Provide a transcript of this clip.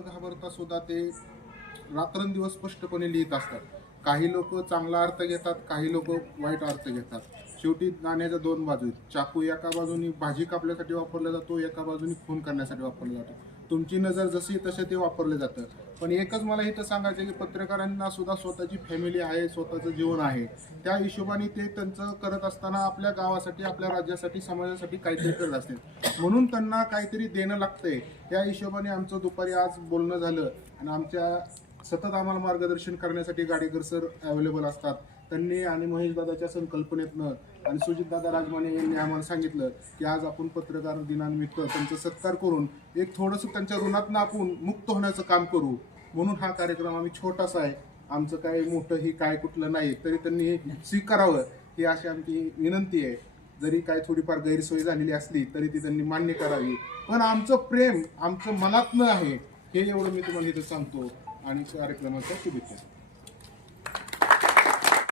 घाबरता सुद्धा ते रात्रंदिवस स्पष्टपणे लिहित असतात. काही लोक चांगला अर्थ घेतात, काही लोक वाईट अर्थ घेतात. शेवटी नाण्याच्या दोन बाजू आहेत. चाकू एका बाजूनी भाजी कापण्यासाठी वापरला जातो, एका बाजूनी खून करण्यासाठी वापरला जातो. तुमची नजर जशी तसे ते वापरलं जातं. पण एकच मला इथं सांगायचं की पत्रकारांना सुद्धा स्वतःची फॅमिली आहे, स्वतःचं जीवन आहे. त्या हिशोबाने ते त्यांचं करत असताना आपल्या गावासाठी, आपल्या राज्यासाठी, समाजासाठी काहीतरी करत असतील. म्हणून त्यांना काहीतरी देणं लागतंय. त्या हिशोबाने आमचं दुपारी आज बोलणं झालं आणि आमच्या सतत आम्हाला मार्गदर्शन करण्यासाठी गाडेकर सर अवेलेबल असतात. त्यांनी आणि महेश दादाच्या संकल्पनेतनं आणि सुजितदादा राजमाने यांनी आम्हाला सांगितलं की आज आपण पत्रकार दिनानिमित्त त्यांचा सत्कार करून एक थोडंसं त्यांच्या ऋणातनं आपण मुक्त होण्याचं काम करू. म्हणून हा कार्यक्रम आम्ही छोटासा आहे, आमचं काय मोठं ही काय कुठलं नाही, तरी त्यांनी स्वीकारावं ही अशी आमची विनंती आहे. जरी काय थोडीफार गैरसोय झालेली असली तरी ती त्यांनी मान्य करावी. पण आमचं प्रेम आमचं मनातनं आहे हे एवढं मी तुम्हाला इथं सांगतो आणि कार्यक्रमाच्या शुभेच्छा.